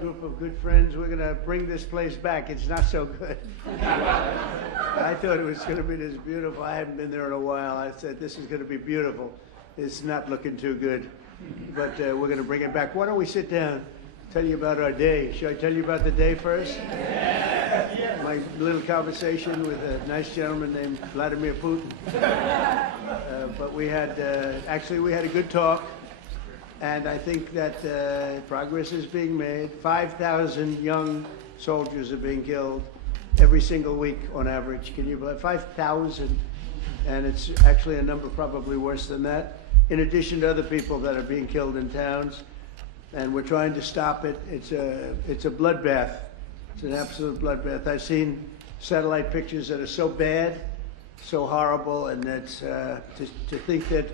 group of good friends. We're going to bring this place back. It's not so good. I thought it was going to be this beautiful. I haven't been there in a while. I said, this is going to be beautiful. It's not looking too good. But we're going to bring it back. Why don't we sit down, tell you about our day. Should I tell you about the day first? Yes. My little conversation with a nice gentleman named Vladimir Putin. But we had, actually, we had a good talk. And I think that progress is being made. 5,000 young soldiers are being killed every single week on average. Can you believe 5,000? And it's actually a number probably worse than that, in addition to other people that are being killed in towns. And we're trying to stop it. It's a bloodbath. It's an absolute bloodbath. I've seen satellite pictures that are so bad, so horrible, and that's to think that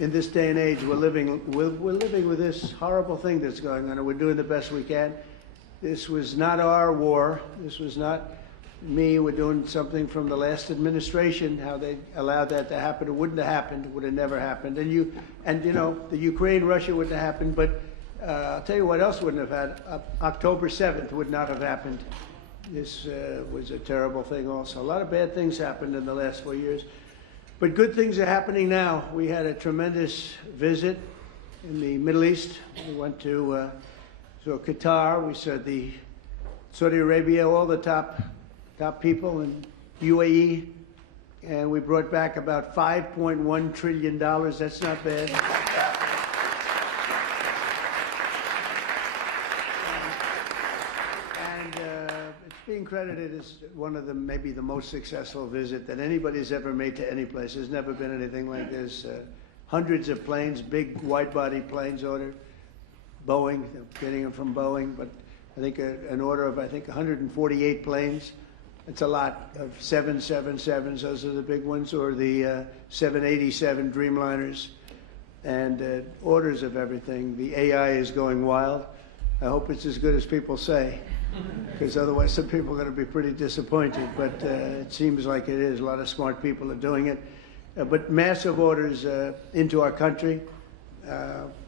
in this day and age, we're living with this horrible thing that's going on, and we're doing the best we can. This was not our war. This was not me. We're doing something from the last administration, how they allowed that to happen. It wouldn't have happened. It would have never happened. And you know, the Ukraine-Russia wouldn't have happened, but I'll tell you what else wouldn't have happened. October 7th would not have happened. This was a terrible thing also. A lot of bad things happened in the last 4 years. But good things are happening now. We had a tremendous visit in the Middle East. We went to Qatar. We saw Saudi Arabia, all the top people in UAE, and we brought back about $5.1 trillion. That's not bad. Being credited as one of the maybe the most successful visit that anybody's ever made to any place. There's never been anything like this. Hundreds of planes, big wide-body planes ordered. Boeing, getting them from Boeing, but I think an order of 148 planes. It's a lot of 777s. Those are the big ones, or the 787 Dreamliners, and orders of everything. The AI is going wild. I hope it's as good as people say, because otherwise some people are going to be pretty disappointed, but it seems like it is. A lot of smart people are doing it. But massive orders into our country.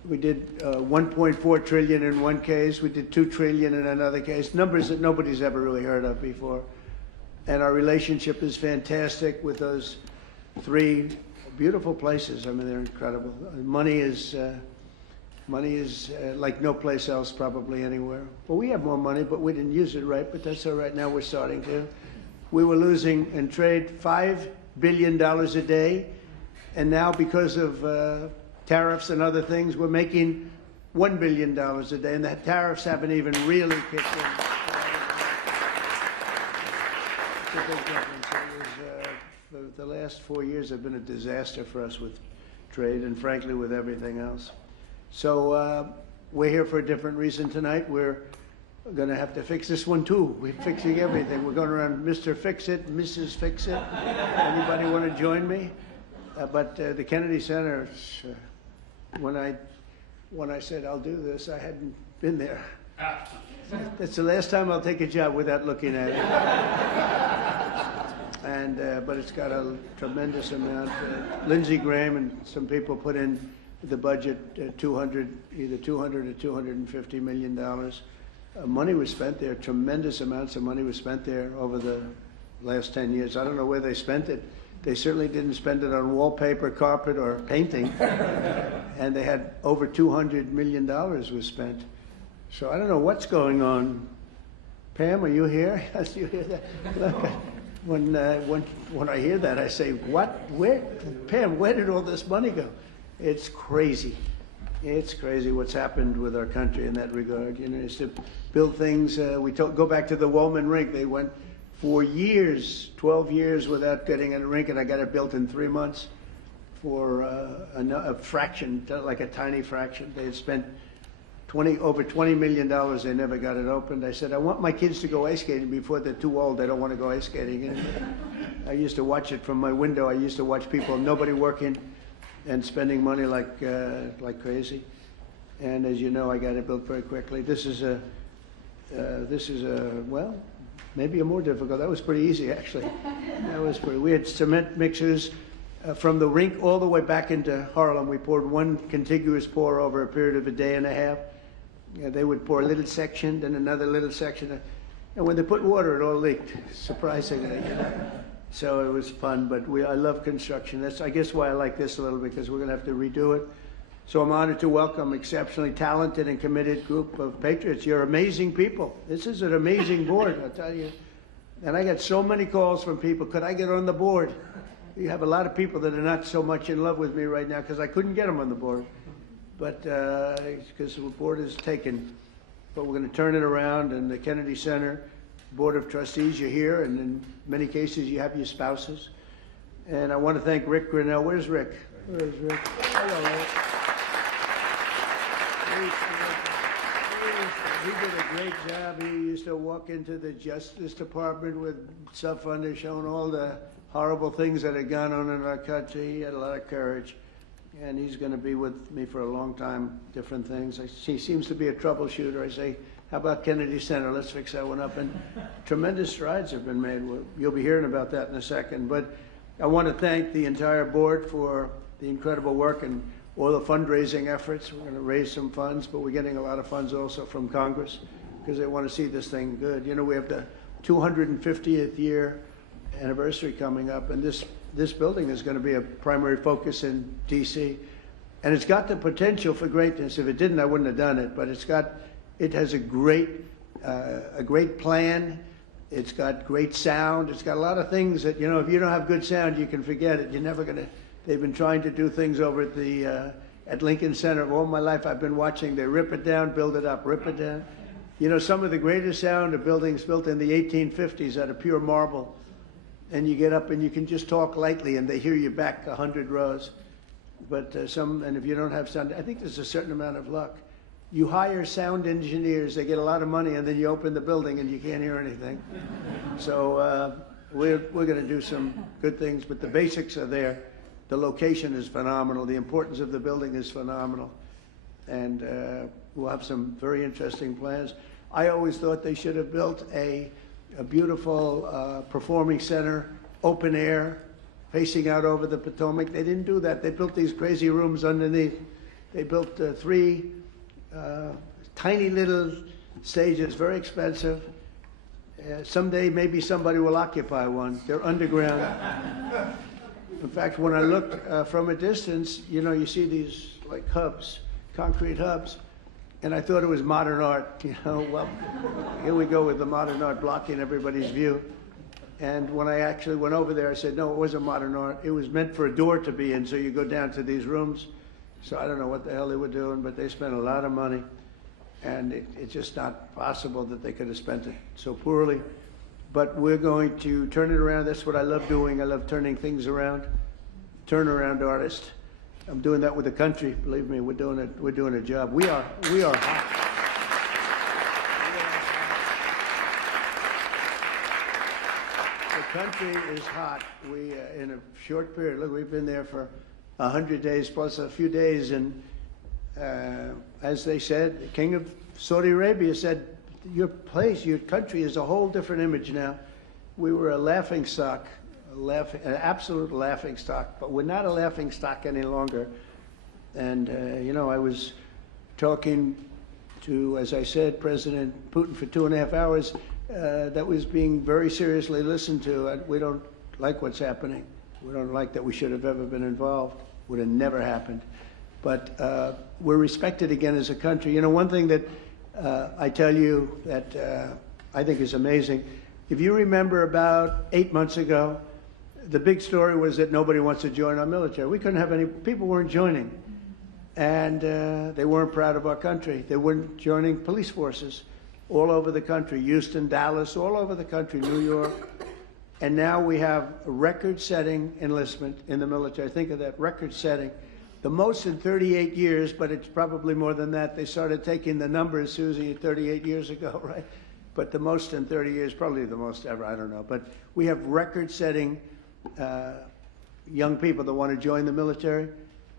We did 1.4 trillion in one case. We did 2 trillion in another case. Numbers that nobody's ever really heard of before. And our relationship is fantastic with those three beautiful places. I mean, they're incredible. Money is like no place else probably anywhere. Well, we have more money, but we didn't use it right, but that's all right. Now we're starting to. We were losing in trade $5 billion a day, and now because of tariffs and other things, we're making $1 billion a day, and the tariffs haven't even really kicked in. It's a big difference. The last 4 years have been a disaster for us with trade and frankly with everything else. So we're here for a different reason tonight. We're going to have to fix this one too. We're fixing everything. We're going around Mr. Fix It, Mrs. Fix It. Anybody want to join me? But the Kennedy Center, when I said I'll do this, I hadn't been there. That's the last time I'll take a job without looking at it. And but it's got a tremendous amount. Lindsey Graham and some people put in the budget, either 200 or $250 million. Money was spent there, tremendous amounts of money was spent there over the last 10 years. I don't know where they spent it. They certainly didn't spend it on wallpaper, carpet, or painting. And they had over $200 million was spent. So I don't know what's going on. Pam, are you here? Yes, you hear that? Look, when I hear that, I say, what? Where? Pam, where did all this money go? It's crazy. It's crazy what's happened with our country in that regard. You know, it's to build things. Go back to the Wollman rink. They went for years, 12 years without getting a rink, and I got it built in 3 months for a fraction, like a tiny fraction. They had spent over $20 million. They never got it opened. I said, I want my kids to go ice skating before they're too old. They don't want to go ice skating anymore. I used to watch it from my window. I used to watch people, nobody working, and spending money like crazy. And as you know, I got it built very quickly. This is well, maybe a more difficult. That was pretty easy, actually. We had cement mixers from the rink all the way back into Harlem. We poured one contiguous pour over a period of a day and a half. Yeah, they would pour a little section, then another little section. And when they put water, it all leaked, surprisingly. So it was fun, but I love construction. That's, I guess, why I like this a little, because we're going to have to redo it. So I'm honored to welcome exceptionally talented and committed group of patriots. You're amazing people. This is an amazing board, I'll tell you. And I got so many calls from people, could I get on the board? You have a lot of people that are not so much in love with me right now because I couldn't get them on the board. But because the board is taken. But we're going to turn it around, and the Kennedy Center Board of Trustees, you're here, and in many cases you have your spouses. And I want to thank Rick Grinnell. Where's Rick? Where's Rick? Hello, Rick. He did a great job. He used to walk into the Justice Department with stuff under showing all the horrible things that had gone on in our country. He had a lot of courage. And he's going to be with me for a long time, different things. He seems to be a troubleshooter. I say, how about Kennedy Center? Let's fix that one up. And tremendous strides have been made. You'll be hearing about that in a second. But I want to thank the entire board for the incredible work and all the fundraising efforts. We're going to raise some funds, but we're getting a lot of funds also from Congress because they want to see this thing good. You know, we have the 250th year anniversary coming up, and this building is going to be a primary focus in D.C. And it's got the potential for greatness. If it didn't, I wouldn't have done it. But it has a great plan. It's got great sound. It's got a lot of things that, you know, if you don't have good sound, you can forget it. You're never going to. They've been trying to do things over at Lincoln Center. All my life I've been watching. They rip it down, build it up, rip it down. You know, some of the greatest sound of buildings built in the 1850s out of pure marble. And you get up and you can just talk lightly and they hear you back 100 rows. But and if you don't have sound, I think there's a certain amount of luck. You hire sound engineers, they get a lot of money, and then you open the building and you can't hear anything. So we're going to do some good things, but the basics are there. The location is phenomenal. The importance of the building is phenomenal. And we'll have some very interesting plans. I always thought they should have built a beautiful performing center, open air, facing out over the Potomac. They didn't do that. They built these crazy rooms underneath. They built 3 tiny little stages, very expensive. Someday maybe somebody will occupy one. They're underground. In fact, when I looked from a distance, you know, you see these like hubs, concrete hubs. And I thought it was modern art, you know. Well, here we go with the modern art blocking everybody's view. And when I actually went over there, I said, no, it wasn't modern art. It was meant for a door to be in, so you go down to these rooms. So I don't know what the hell they were doing, but they spent a lot of money. And it's just not possible that they could have spent it so poorly. But we're going to turn it around. That's what I love doing. I love turning things around. Turnaround artist. I'm doing that with the country. Believe me, we're doing it. We're doing a job. We are hot. The country is hot. We in a short period. Look, we've been there for 100 days plus a few days, and as they said, the king of Saudi Arabia said, "Your place, your country, is a whole different image now." We were a laughingstock. An absolute laughingstock, but we're not a laughingstock any longer. And you know, I was talking to, as I said, President Putin for 2.5 hours. That was being very seriously listened to. We don't like what's happening. We don't like that we should have ever been involved. Would have never happened. But we're respected again as a country. You know, one thing that I tell you that I think is amazing. If you remember about 8 months ago, the big story was that nobody wants to join our military. We couldn't have any, people weren't joining. And they weren't proud of our country. They weren't joining police forces all over the country, Houston, Dallas, all over the country, New York. And now we have a record-setting enlistment in the military. Think of that, record-setting. The most in 38 years, but it's probably more than that. They started taking the numbers, Susie, 38 years ago, right? But the most in 30 years, probably the most ever, I don't know. But we have record-setting young people that want to join the military,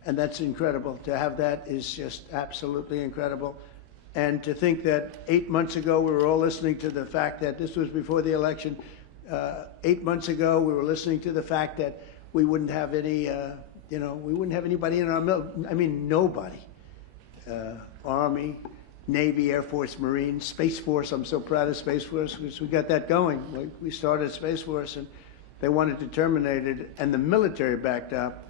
and that's incredible. To have that is just absolutely incredible. And to think that 8 months ago we were all listening to the fact that this was before the election. 8 months ago we were listening to the fact that we wouldn't have any, you know, we wouldn't have anybody in our military. I mean, nobody. Army, Navy, Air Force, Marines, Space Force. I'm so proud of Space Force because we got that going. We started Space Force, and they wanted to terminate it, and the military backed up.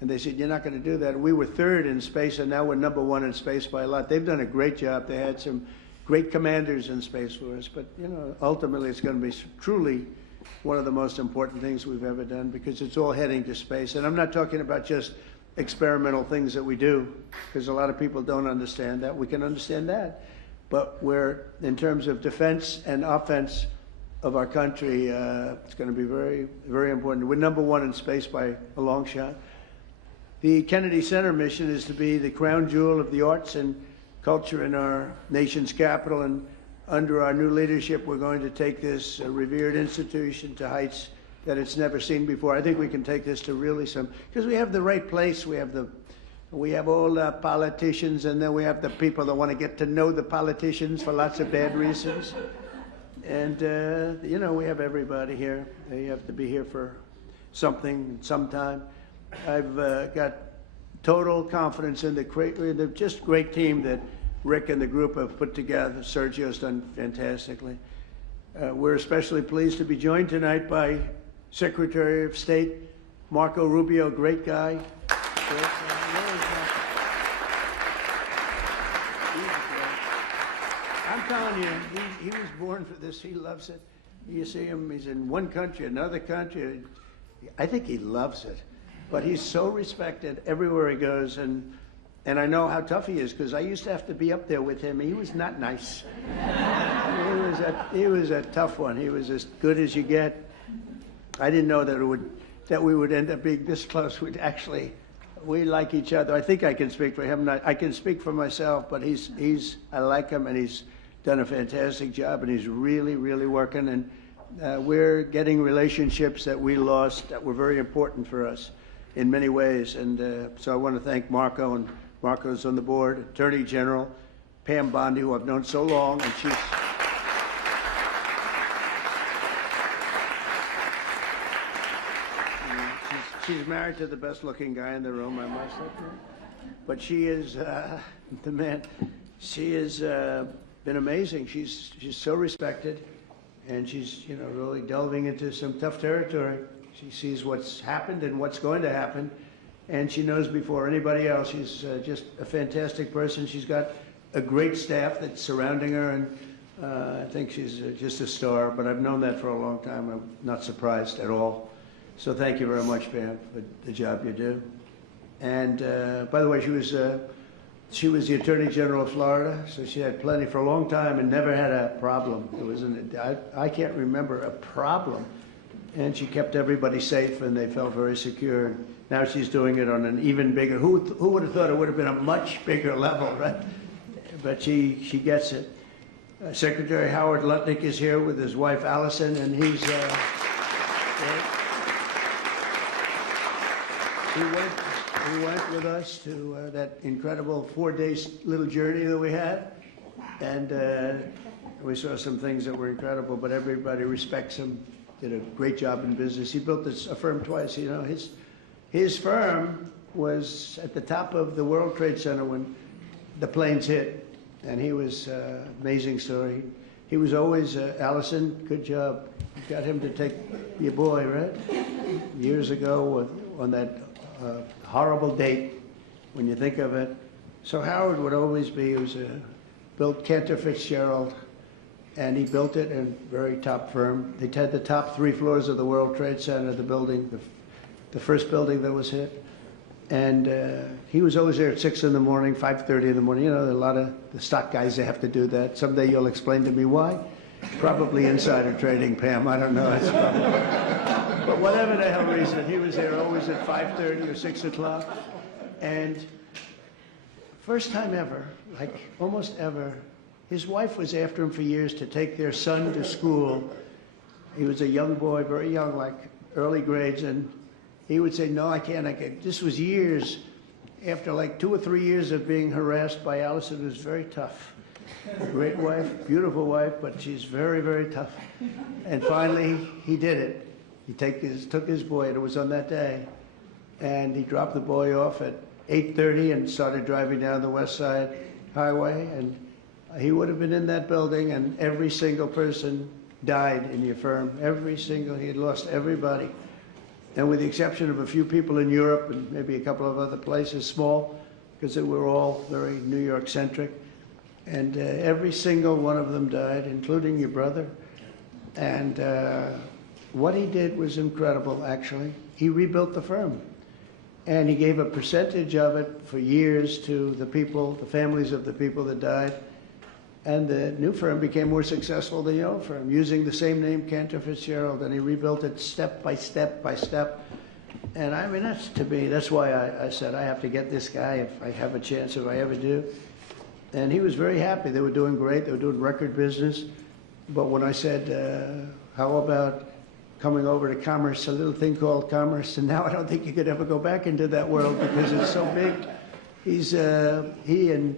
And they said, you're not going to do that. We were third in space, and now we're number one in space by a lot. They've done a great job. They had some great commanders in Space Force. But, you know, ultimately it's going to be truly one of the most important things we've ever done because it's all heading to space. And I'm not talking about just experimental things that we do, because a lot of people don't understand that. We can understand that. But we're, in terms of defense and offense of our country, it's going to be very, very important. We're number one in space by a long shot. The Kennedy Center mission is to be the crown jewel of the arts and culture in our nation's capital, and under our new leadership, we're going to take this revered institution to heights that it's never seen before. I think we can take this to really because we have the right place. We have all the politicians, and then we have the people that want to get to know the politicians for lots of bad reasons. And, you know, we have everybody here. They have to be here for something, sometime. I've got total confidence in the just great team that Rick and the group have put together. Sergio's done fantastically. We're especially pleased to be joined tonight by Secretary of State Marco Rubio, great guy. I'm telling you, he was born for this. He loves it. You see him, he's in one country, another country. I think he loves it. But he's so respected everywhere he goes, and I know how tough he is because I used to have to be up there with him. He was not nice. He was a tough one. He was as good as you get. I didn't know that we would end up being this close. We like each other. I think I can speak for him. I can speak for myself, but I like him, and he's done a fantastic job, and he's really, really working. And we're getting relationships that we lost that were very important for us in many ways. And so I want to thank Marco, and Marco's on the board, Attorney General Pam Bondi, who I've known so long, and she's married to the best-looking guy in the room, I must admit. But she is the man. She has been amazing. She's so respected, and she's really delving into some tough territory. She sees what's happened and what's going to happen, and she knows before anybody else. She's just a fantastic person. She's got a great staff that's surrounding her, and I think she's just a star. But I've known that for a long time. I'm not surprised at all. So thank you very much, Pam, for the job you do. And by the way, she was the Attorney General of Florida, so she had plenty for a long time and never had a problem. I can't remember a problem. And she kept everybody safe, and they felt very secure. Now she's doing it on an even bigger. Who would have thought it would have been a much bigger level, right? But she gets it. Secretary Howard Lutnick is here with his wife Allison, and he went with us to that incredible 4-day little journey that we had, and we saw some things that were incredible. But everybody respects him. Did a great job in business. He built a firm twice. His firm was at the top of the World Trade Center when the planes hit, and he was amazing story. He was always Allison. Good job. You got him to take your boy, right? Years ago on that horrible date, when you think of it. So Howard would always be. He was built Cantor Fitzgerald. And he built it in a very top firm. They had the top 3 floors of the World Trade Center, the building, the first building that was hit. And he was always there at 6 in the morning, 5:30 in the morning. A lot of the stock guys, they have to do that. Someday you'll explain to me why. Probably insider trading, Pam. I don't know. But whatever the hell reason, he was there always at 5:30 or 6 o'clock. And first time ever, like almost ever, his wife was after him for years to take their son to school. He was a young boy, very young, like early grades, and he would say, no, I can't. This was years after like 2 or 3 years of being harassed by Allison. It was very tough. Great wife, beautiful wife, but she's very, very tough. And finally, he did it. He took his boy, and it was on that day, and he dropped the boy off at 8:30 and started driving down the West Side Highway, and he would have been in that building, and every single person died in your firm. He had lost everybody. And with the exception of a few people in Europe and maybe a couple of other places, small, because they were all very New York-centric. And every single one of them died, including your brother. And what he did was incredible, actually. He rebuilt the firm. And he gave a percentage of it for years to the people, the families of the people that died. And the new firm became more successful than the old firm, using the same name, Cantor Fitzgerald, and he rebuilt it step by step by step. And I mean, to me, that's why I said I have to get this guy if I have a chance, if I ever do. And he was very happy. They were doing great. They were doing record business. But when I said, how about coming over to commerce, a little thing called commerce, and now I don't think you could ever go back into that world because it's so big. He and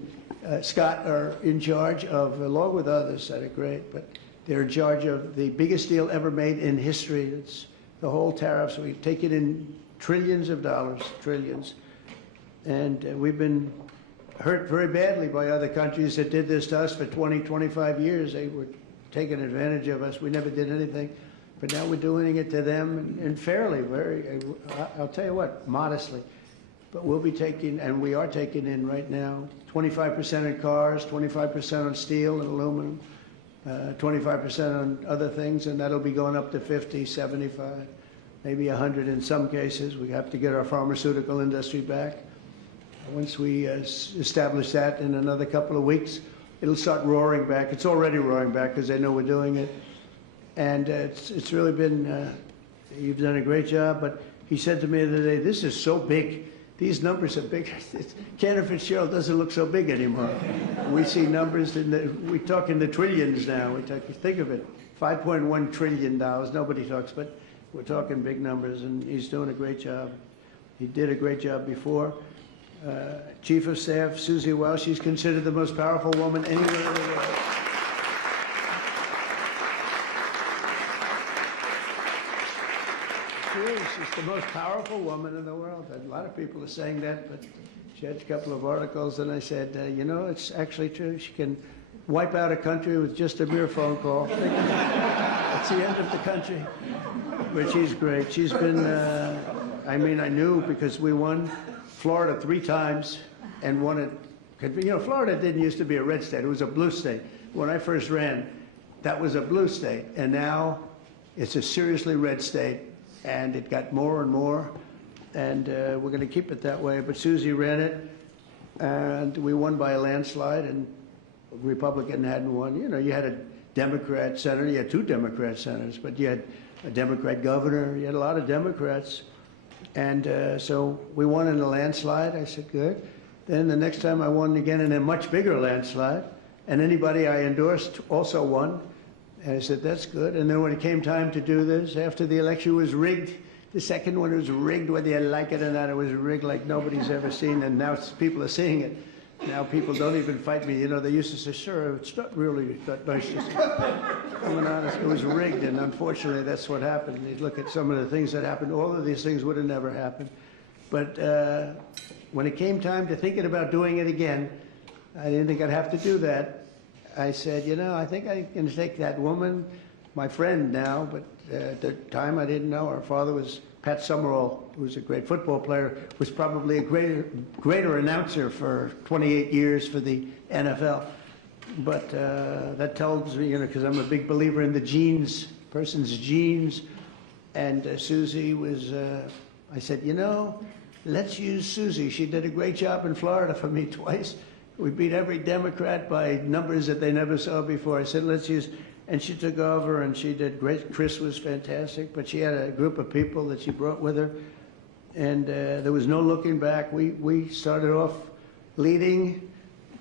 Scott are in charge of, along with others that are great, but they're in charge of the biggest deal ever made in history. It's the whole tariffs. We've taken in trillions of dollars, trillions. And we've been hurt very badly by other countries that did this to us for 20, 25 years. They were taking advantage of us. We never did anything. But now we're doing it to them, and fairly, I'll tell you what, modestly. But we'll be taking, and we are taking in right now, 25% in cars, 25% on steel and aluminum, 25% on other things, and that'll be going up to 50, 75, maybe 100 in some cases. We have to get our pharmaceutical industry back. Once we establish that in another couple of weeks, it'll start roaring back. It's already roaring back because they know we're doing it. And it's really been, you've done a great job. But he said to me the other day, this is so big. These numbers are big. Cantor Fitzgerald doesn't look so big anymore. We see numbers, we talk in the trillions now. Think of it, $5.1 trillion. Nobody talks, but we're talking big numbers, and he's doing a great job. He did a great job before. Chief of Staff, Susie Welsh, she's considered the most powerful woman anywhere in the world. She's the most powerful woman in the world. And a lot of people are saying that, but she had a couple of articles, and I said, you know, it's actually true. She can wipe out a country with just a mere phone call. That's the end of the country. But she's great. She's been, I mean, I knew because we won Florida 3 times and won it. You know, Florida didn't used to be a red state. It was a blue state. When I first ran, that was a blue state. And now it's a seriously red state. And it got more and more, and we're going to keep it that way. But Susie ran it, and we won by a landslide, and a Republican hadn't won. You know, you had a Democrat senator, you had 2 Democrat senators, but you had a Democrat governor, you had a lot of Democrats. And so we won in a landslide. I said, good. Then the next time I won again in a much bigger landslide, and anybody I endorsed also won. And I said, that's good. And then when it came time to do this, after the election was rigged, the second one was rigged, whether you like it or not, it was rigged like nobody's ever seen. And now people are seeing it. Now people don't even fight me. You know, they used to say, sir, it's not really that nice to say. I'm honest, it was rigged, and unfortunately that's what happened. You look at some of the things that happened, all of these things would have never happened. But when it came time to thinking about doing it again, I didn't think I'd have to do that. I said, you know, I think I'm going to take that woman, my friend now, but at the time I didn't know. Her father was Pat Summerall, who was a great football player, was probably a greater announcer for 28 years for the NFL. But that tells me, you know, because I'm a big believer in the genes, person's genes. And Susie was, I said, you know, let's use Susie. She did a great job in Florida for me twice. We beat every Democrat by numbers that they never saw before. I said, let's use, and she took over and she did great. Chris was fantastic, but she had a group of people that she brought with her, and there was no looking back. We started off leading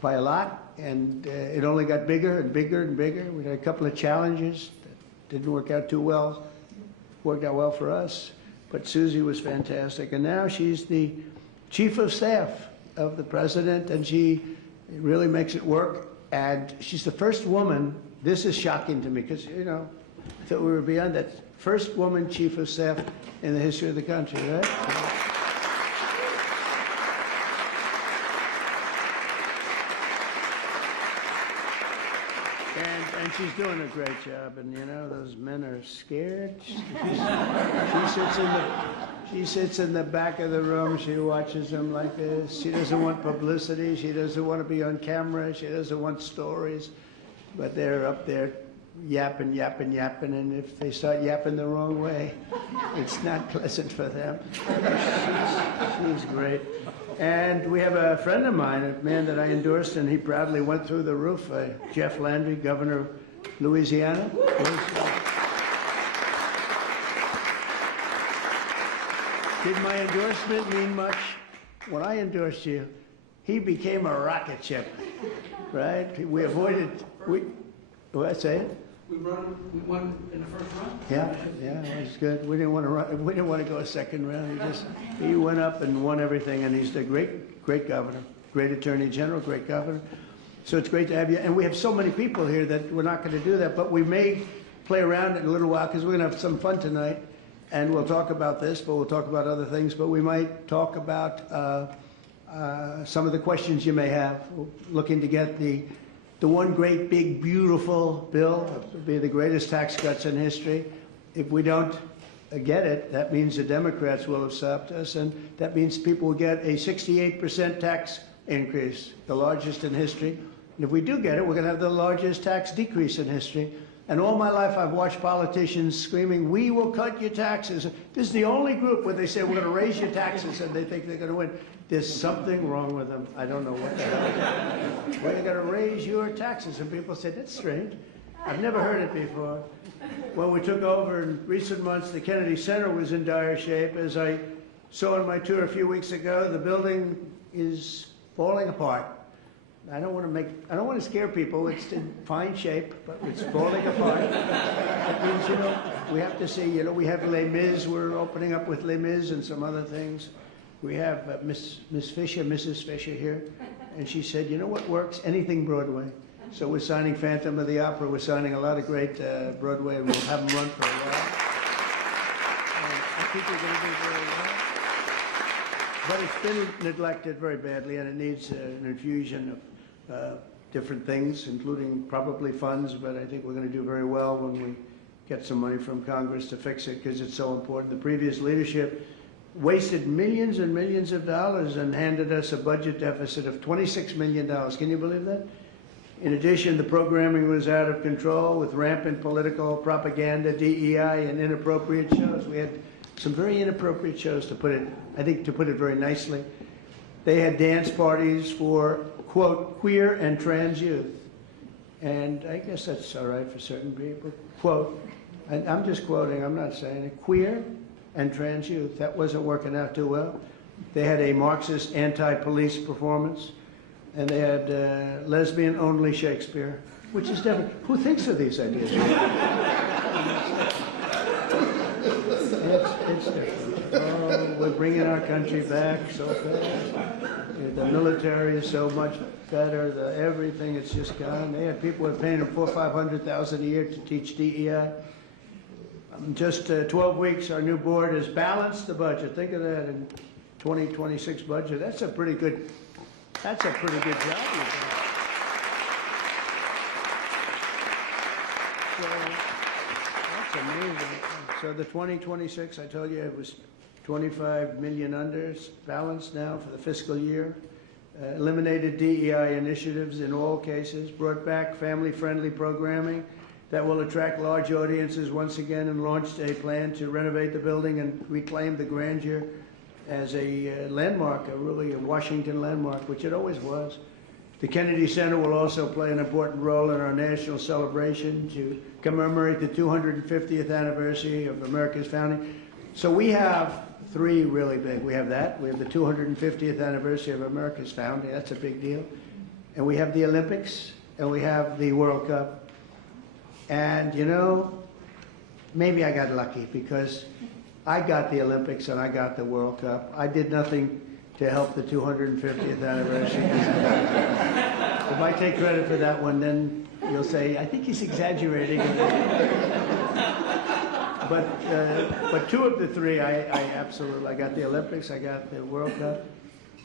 by a lot, and it only got bigger and bigger and bigger. We had a couple of challenges that didn't work out too well. Worked out well for us, but Susie was fantastic, and now she's the chief of staff of the president, and she really makes it work. And she's the first woman, this is shocking to me, because, you know, I thought we were beyond that. First woman chief of staff in the history of the country, right? And she's doing a great job, and you know, those men are scared. She sits in the back of the room, she watches them like this. She doesn't want publicity, she doesn't want to be on camera, she doesn't want stories. But they're up there yapping, yapping, yapping, and if they start yapping the wrong way, it's not pleasant for them. She's great. And we have a friend of mine, a man that I endorsed, and he proudly went through the roof, Jeff Landry, governor of Louisiana. Did my endorsement mean much? When I endorsed you, he became a rocket ship, right? We avoided, what I say? We won in the first round. Yeah, it was good. We didn't want to run. We didn't want to go a second round. He went up and won everything, and he's a great governor, great attorney general, great governor. So it's great to have you. And we have so many people here that we're not going to do that, but we may play around in a little while because we're going to have some fun tonight, and we'll talk about this, but we'll talk about other things. But we might talk about some of the questions you may have. We're looking to get the one great, big, beautiful bill. It will be the greatest tax cuts in history. If we don't get it, that means the Democrats will have stopped us, and that means people will get a 68% tax increase, the largest in history. And if we do get it, we're going to have the largest tax decrease in history. And all my life, I've watched politicians screaming, "We will cut your taxes." This is the only group where they say, "We're going to raise your taxes," and they think they're going to win. There's something wrong with them. I don't know what the hell. We're going to raise your taxes. And people say, "That's strange. I've never heard it before." When we took over in recent months, the Kennedy Center was in dire shape. As I saw on my tour a few weeks ago, the building is falling apart. I don't want to scare people. It's in fine shape, but it's falling apart. That means, you know, we have to see, you know, we have Les Mis. We're opening up with Les Mis and some other things. We have Mrs. Fisher here, and she said, "You know what works? Anything Broadway." So we're signing Phantom of the Opera. We're signing a lot of great Broadway, and we'll have them run for a while. And I think we're going to do very well. But it's been neglected very badly, and it needs an infusion of different things, including probably funds, but I think we're going to do very well when we get some money from Congress to fix it, because it's so important. The previous leadership wasted millions and millions of dollars and handed us a budget deficit of $26 million. Can you believe that? In addition, the programming was out of control with rampant political propaganda, DEI, and inappropriate shows. We had some very inappropriate shows, to put it very nicely. They had dance parties for, quote, queer and trans youth. And I guess that's all right for certain people. Quote, and I'm just quoting, I'm not saying it, queer and trans youth. That wasn't working out too well. They had a Marxist anti-police performance, and they had lesbian-only Shakespeare, which is different. Who thinks of these ideas? It's different. Oh, we're bringing our country back so fast. The military is so much better. Everything is just gone. They had people who are paying them $400,000 or $500,000 a year to teach DEI. Just 12 weeks, our new board has balanced the budget. Think of that in 2026 budget. That's a pretty good job you've done. So that's amazing. So the 2026, I told you it was 25 million under. It's balanced now for the fiscal year. Eliminated DEI initiatives in all cases. Brought back family-friendly programming that will attract large audiences once again, and launched a plan to renovate the building and reclaim the grandeur as a landmark, really a Washington landmark, which it always was. The Kennedy Center will also play an important role in our national celebration to commemorate the 250th anniversary of America's founding. So we have three really big. We have that. We have the 250th anniversary of America's founding. That's a big deal. And we have the Olympics, and we have the World Cup. And, you know, maybe I got lucky, because I got the Olympics and I got the World Cup. I did nothing to help the 250th anniversary. If I take credit for that one, then you'll say, I think he's exaggerating. But two of the three, I absolutely, I got the Olympics, I got the World Cup.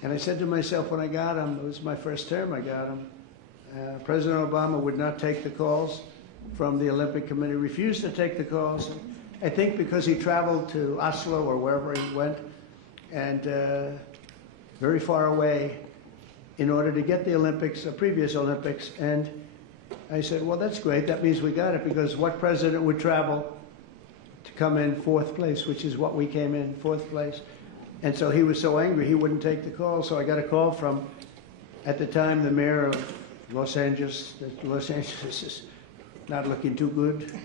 And I said to myself when I got them, it was my first term I got them, President Obama would not take the calls from the Olympic Committee, refused to take the calls. I think because he traveled to Oslo or wherever he went, and very far away, in order to get the Olympics, the previous Olympics. And I said, well, that's great. That means we got it, because what president would travel to come in fourth place, which is what we came in, fourth place. And so he was so angry, he wouldn't take the call. So I got a call from, at the time, the mayor of Los Angeles. Los Angeles is not looking too good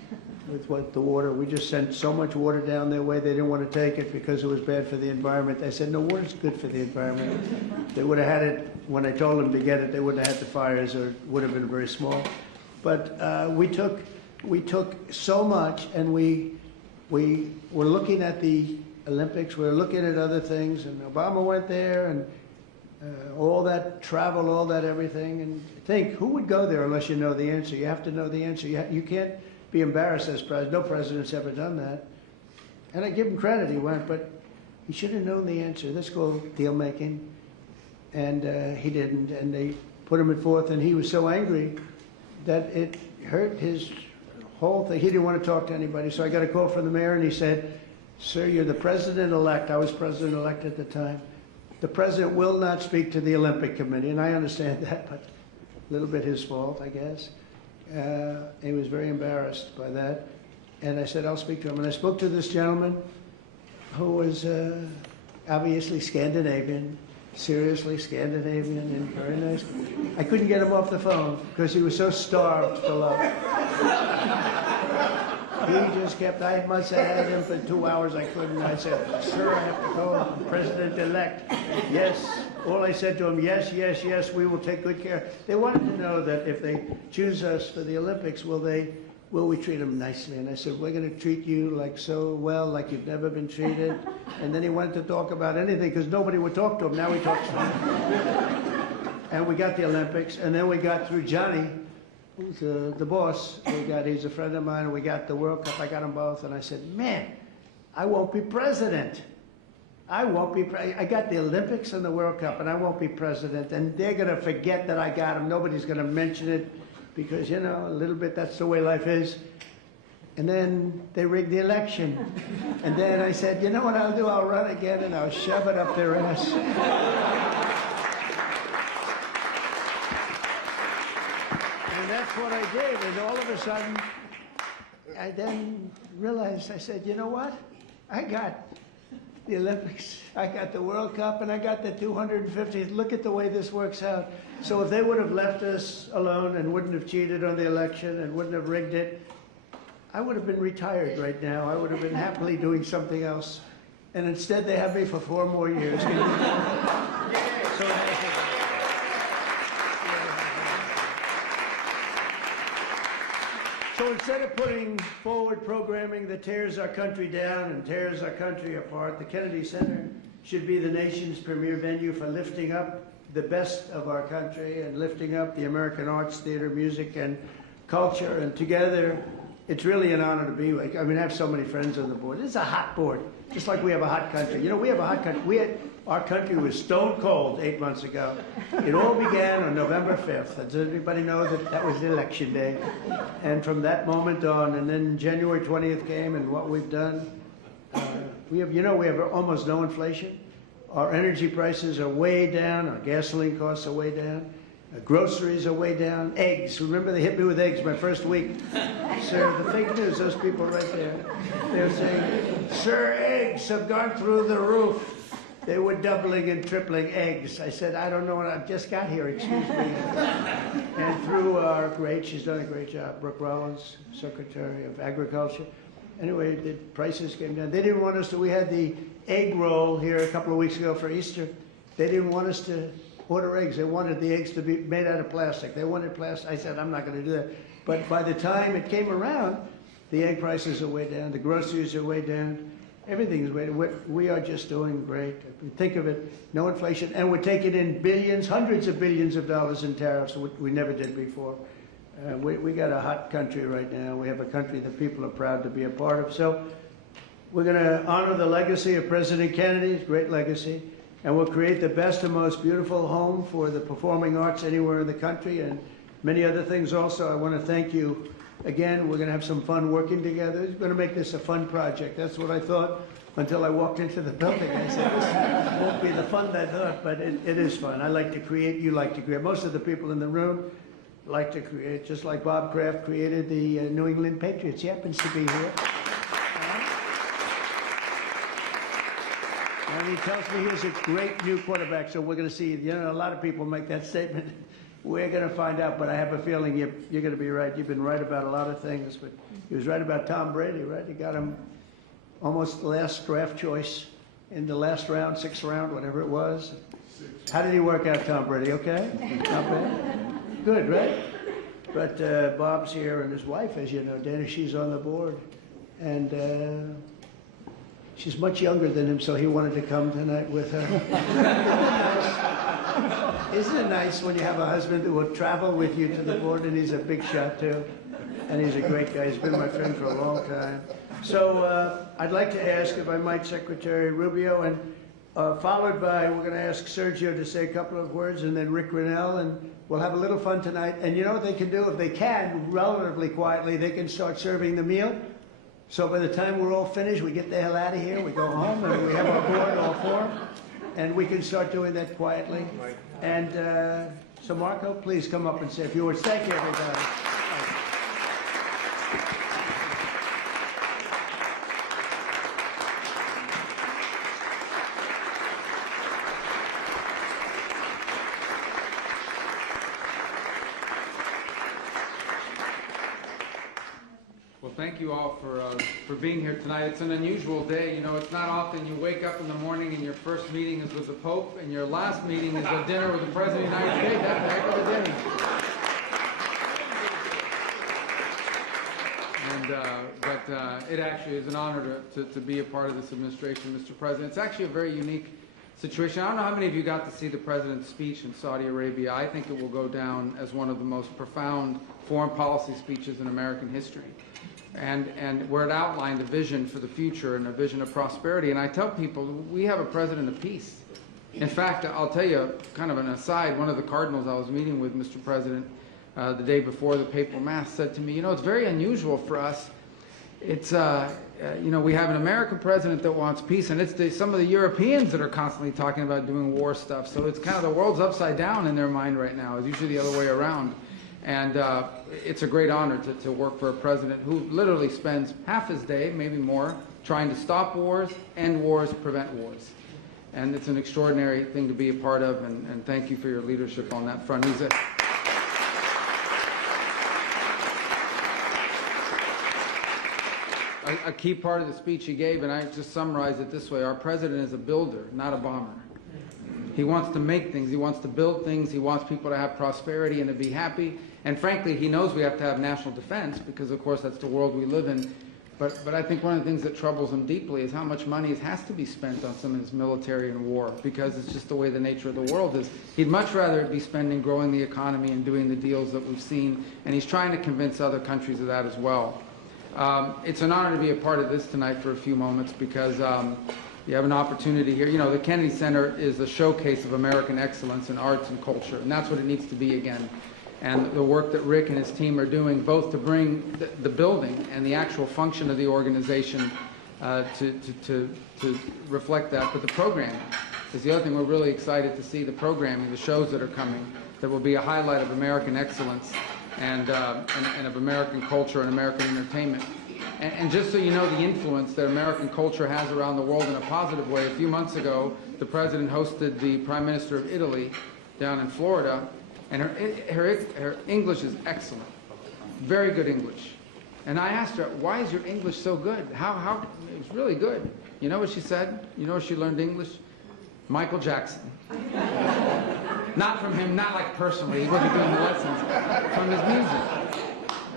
with the water. We just sent so much water down their way, they didn't want to take it because it was bad for the environment. I said, no, water's good for the environment. They would have had it, when I told them to get it, they wouldn't have had the fires, or it would have been very small. But we took so much, and we were looking at the Olympics, we were looking at other things, and Obama went there, and all that travel, all that everything. And think, who would go there unless you know the answer? You have to know the answer. You can't be embarrassed as president. No president's ever done that. And I give him credit, he went, but he should have known the answer. Let's go deal making. And he didn't, and they put him at fourth, and he was so angry that it hurt his whole thing. He didn't want to talk to anybody. So I got a call from the mayor, and he said, sir, you're the president-elect. I was president-elect at the time. The president will not speak to the Olympic Committee, and I understand that, but a little bit his fault, I guess. He was very embarrassed by that. And I said, I'll speak to him. And I spoke to this gentleman who was obviously Scandinavian, seriously Scandinavian, and very nice. I couldn't get him off the phone because he was so starved for love. He just kept, I must have had him for 2 hours. I couldn't. I said, sir, I have to go. President-elect. Yes. All I said to him, yes, yes, yes, we will take good care. They wanted to know that if they choose us for the Olympics, will we treat them nicely? And I said, we're going to treat you like so well, like you've never been treated. And then he wanted to talk about anything because nobody would talk to him. Now he talks to him. And we got the Olympics, and then we got through Johnny, who's the boss. He's a friend of mine, and we got the World Cup. I got them both, and I said, man, I won't be president. I won't be, I got the Olympics and the World Cup, and I won't be president. And they're going to forget that I got them. Nobody's going to mention it because, you know, a little bit, that's the way life is. And then they rigged the election. And then I said, you know what I'll do? I'll run again, and I'll shove it up their ass. And that's what I did. And all of a sudden, I then realized, I said, you know what? I got the Olympics, I got the World Cup, and I got the 250th. Look at the way this works out. So if they would have left us alone and wouldn't have cheated on the election and wouldn't have rigged it, I would have been retired right now. I would have been happily doing something else. And instead they have me for 4 more years. So instead of putting forward programming that tears our country down and tears our country apart, the Kennedy Center should be the nation's premier venue for lifting up the best of our country and lifting up the American arts, theater, music, and culture. And together, it's really an honor to be like. I mean, I have so many friends on the board. It's a hot board, just like we have a hot country. You know, we have a hot country. Our country was stone cold 8 months ago. It all began on November 5th. Does everybody know that that was the election day? And from that moment on, and then January 20th came, and what we've done, we have almost no inflation. Our energy prices are way down. Our gasoline costs are way down. Groceries are way down. Eggs. Remember, they hit me with eggs my first week. Sir, the fake news, those people right there, they're saying, sir, eggs have gone through the roof. They were doubling and tripling eggs. I said, I don't know what I've just got here, excuse me. And through our she's done a great job, Brooke Rollins, Secretary of Agriculture. Anyway, the prices came down. They didn't want us to, we had the egg roll here a couple of weeks ago for Easter. They didn't want us to order eggs. They wanted the eggs to be made out of plastic. They wanted plastic. I said, I'm not going to do that. But by the time it came around, the egg prices are way down. The groceries are way down. Everything is way down. We are just doing great. Think of it, no inflation. And we're taking in billions, hundreds of billions of dollars in tariffs, which we never did before. We got a hot country right now. We have a country that people are proud to be a part of. So we're going to honor the legacy of President Kennedy's great legacy. And we'll create the best and most beautiful home for the performing arts anywhere in the country and many other things also. I want to thank you again, we're going to have some fun working together. We're going to make this a fun project. That's what I thought until I walked into the building. I said, this won't be the fun I thought, but it is fun. I like to create, you like to create. Most of the people in the room like to create, just like Bob Kraft created the New England Patriots. He happens to be here. And he tells me he's a great new quarterback, so we're going to see. You know, a lot of people make that statement. We're going to find out, but I have a feeling you're going to be right. You've been right about a lot of things, but he was right about Tom Brady, right? He got him almost the last draft choice in the last round, sixth round, whatever it was. How did he work out, Tom Brady? Okay? Not bad? Good, right? But Bob's here, and his wife, as you know, Dana, she's on the board. And she's much younger than him, so he wanted to come tonight with her. Isn't it nice when you have a husband who will travel with you to the board, and he's a big shot too, and he's a great guy. He's been my friend for a long time. So I'd like to ask, if I might, Secretary Rubio, and followed by, we're going to ask Sergio to say a couple of words, and then Rick Grinnell, and we'll have a little fun tonight. And you know what they can do? If they can, relatively quietly, they can start serving the meal. So by the time we're all finished, we get the hell out of here, we go home, and we have our board all four, and we can start doing that quietly. And so Marco, please come up and say a few words. Thank you, everybody. Thank you all for being here tonight. It's an unusual day. You know, it's not often you wake up in the morning and your first meeting is with the Pope and your last meeting is a dinner with the President of the United States. That's a heck of a day. But it actually is an honor to be a part of this administration, Mr. President. It's actually a very unique situation. I don't know how many of you got to see the President's speech in Saudi Arabia. I think it will go down as one of the most profound foreign policy speeches in American history. And where it outlined a vision for the future and a vision of prosperity. And I tell people, we have a president of peace. In fact, I'll tell you kind of an aside, one of the cardinals I was meeting with, Mr. President, the day before the papal mass said to me, you know, it's very unusual for us. It's, you know, we have an American president that wants peace, and it's some of the Europeans that are constantly talking about doing war stuff. So it's kind of the world's upside down in their mind right now. It's usually the other way around. And it's a great honor to work for a president who literally spends half his day, maybe more, trying to stop wars, end wars, prevent wars. And it's an extraordinary thing to be a part of, and thank you for your leadership on that front. He's a key part of the speech he gave, and I just summarize it this way. Our president is a builder, not a bomber. He wants to make things. He wants to build things. He wants people to have prosperity and to be happy. And frankly, he knows we have to have national defense because, of course, that's the world we live in. But I think one of the things that troubles him deeply is how much money has to be spent on some of his military and war, because it's just the way the nature of the world is. He'd much rather be spending growing the economy and doing the deals that we've seen, and he's trying to convince other countries of that as well. It's an honor to be a part of this tonight for a few moments because you have an opportunity here. You know, the Kennedy Center is a showcase of American excellence in arts and culture, and that's what it needs to be again. And the work that Rick and his team are doing, both to bring the building and the actual function of the organization to reflect that, but the programming is the other thing we're really excited to see, the programming, the shows that are coming, that will be a highlight of American excellence and of American culture and American entertainment. And just so you know the influence that American culture has around the world in a positive way, a few months ago, the President hosted the Prime Minister of Italy down in Florida, and her English is excellent, very good English. And I asked her, why is your English so good? How it's really good. You know what she said? You know where she learned English? Michael Jackson. Not from him, not like personally, he wasn't doing the lessons, from his music.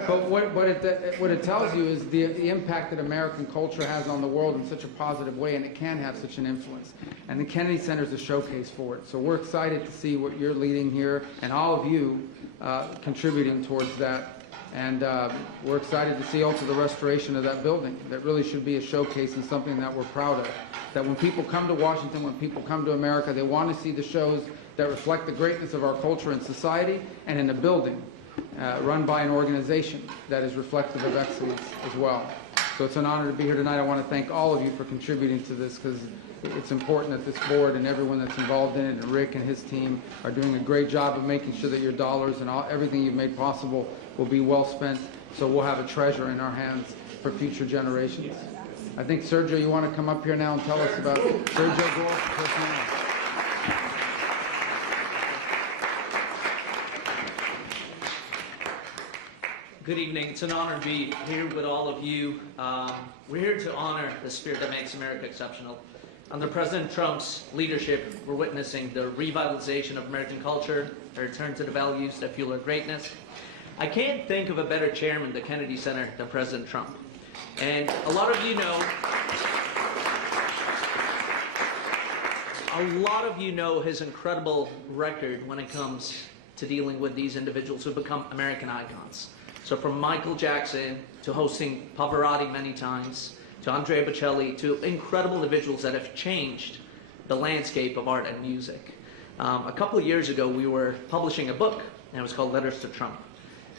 But what it tells you is the impact that American culture has on the world in such a positive way, and it can have such an influence. And the Kennedy Center is a showcase for it. So we're excited to see what you're leading here, and all of you contributing towards that. And we're excited to see also the restoration of that building. That really should be a showcase and something that we're proud of. That when people come to Washington, when people come to America, they want to see the shows that reflect the greatness of our culture and society, and in the building run by an organization that is reflective of excellence as well. So it's an honor to be here tonight. I want to thank all of you for contributing to this, because it's important that this board and everyone that's involved in it, and Rick and his team, are doing a great job of making sure that your dollars and everything you've made possible will be well spent, so we'll have a treasure in our hands for future generations. I think, Sergio, you want to come up here now and tell us about Sergio Gore personnel. Good evening. It's an honor to be here with all of you. We're here to honor the spirit that makes America exceptional. Under President Trump's leadership, we're witnessing the revitalization of American culture, a return to the values that fuel our greatness. I can't think of a better chairman of the Kennedy Center than President Trump. And a lot of you know his incredible record when it comes to dealing with these individuals who become American icons. So from Michael Jackson to hosting Pavarotti many times, to Andrea Bocelli, to incredible individuals that have changed the landscape of art and music. A couple of years ago, we were publishing a book, and it was called Letters to Trump.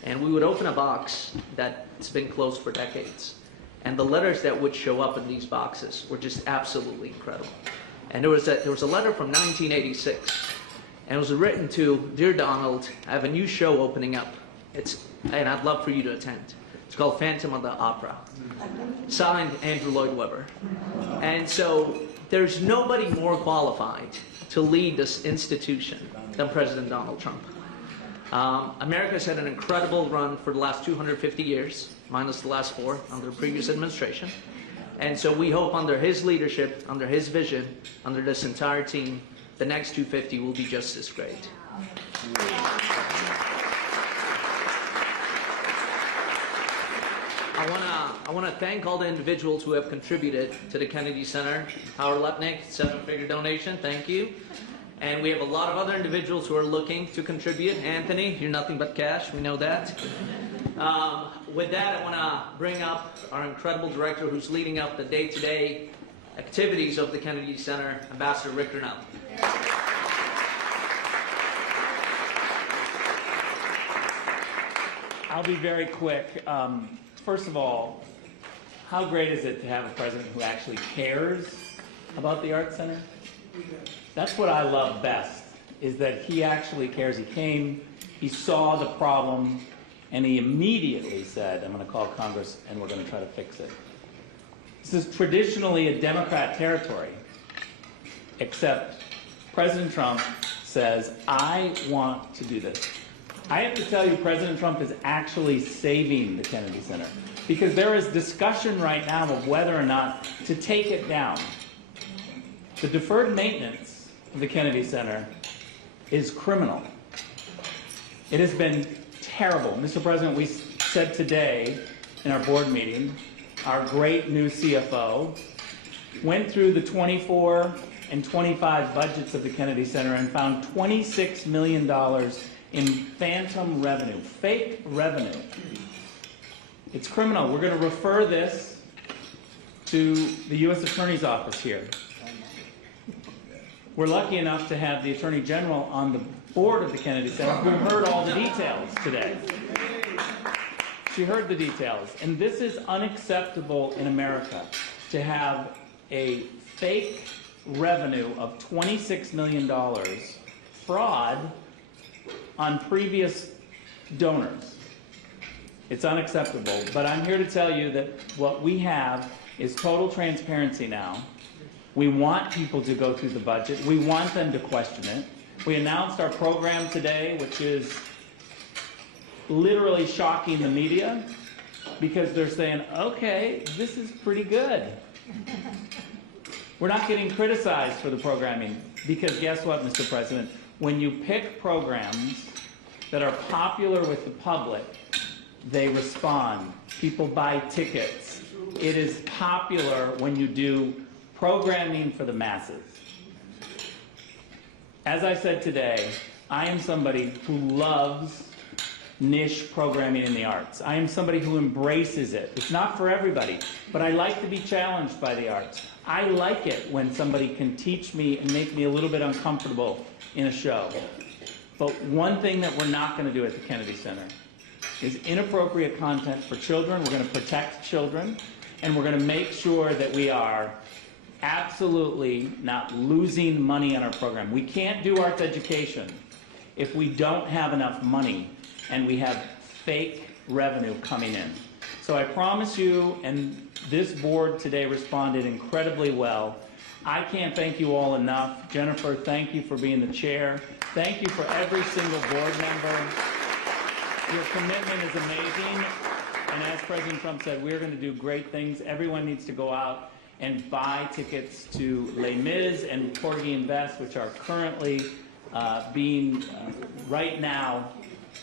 And we would open a box that's been closed for decades. And the letters that would show up in these boxes were just absolutely incredible. And there was a letter from 1986, and it was written to, "Dear Donald, I have a new show opening up. And I'd love for you to attend. It's called Phantom of the Opera." Signed, Andrew Lloyd Webber. And so there's nobody more qualified to lead this institution than President Donald Trump. America's had an incredible run for the last 250 years, minus the last 4 under the previous administration. And so we hope under his leadership, under his vision, under this entire team, the next 250 will be just as great. I want to thank all the individuals who have contributed to the Kennedy Center. Howard Lepnick, 7-figure donation, thank you. And we have a lot of other individuals who are looking to contribute. Anthony, you're nothing but cash, we know that. With that, I want to bring up our incredible director who's leading up the day-to-day activities of the Kennedy Center, Ambassador Rick Grinnell. I'll be very quick. First of all, how great is it to have a president who actually cares about the Arts Center? That's what I love best, is that he actually cares. He came, he saw the problem, and he immediately said, "I'm going to call Congress and we're going to try to fix it." This is traditionally a Democrat territory, except President Trump says, "I want to do this." I have to tell you, President Trump is actually saving the Kennedy Center, because there is discussion right now of whether or not to take it down. The deferred maintenance of the Kennedy Center is criminal. It has been terrible. Mr. President, we said today in our board meeting, our great new CFO went through the 24 and 25 budgets of the Kennedy Center and found $26 million in phantom revenue, fake revenue. It's criminal. We're going to refer this to the U.S. Attorney's Office here. We're lucky enough to have the Attorney General on the board of the Kennedy Center who heard all the details today. She heard the details. And this is unacceptable in America, to have a fake revenue of $26 million fraud on previous donors. It's unacceptable, but I'm here to tell you that what we have is total transparency now. We want people to go through the budget. We want them to question it. We announced our program today, which is literally shocking the media, because they're saying, okay, this is pretty good. We're not getting criticized for the programming, because guess what, Mr. President? When you pick programs that are popular with the public, they respond. People buy tickets. It is popular when you do programming for the masses. As I said today, I am somebody who loves niche programming in the arts. I am somebody who embraces it. It's not for everybody, but I like to be challenged by the arts. I like it when somebody can teach me and make me a little bit uncomfortable in a show. But one thing that we're not going to do at the Kennedy Center is inappropriate content for children. We're going to protect children, and we're going to make sure that we are absolutely not losing money on our program. We can't do arts education if we don't have enough money and we have fake revenue coming in. So I promise you, and this board today responded incredibly well. I can't thank you all enough. Jennifer, thank you for being the chair. Thank you for every single board member. Your commitment is amazing. And as President Trump said, we're going to do great things. Everyone needs to go out and buy tickets to Les Mis and Porgy and Bess, which are currently being right now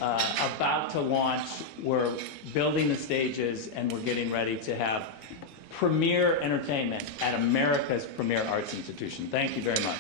about to launch. We're building the stages and we're getting ready to have premier entertainment at America's premier arts institution. Thank you very much.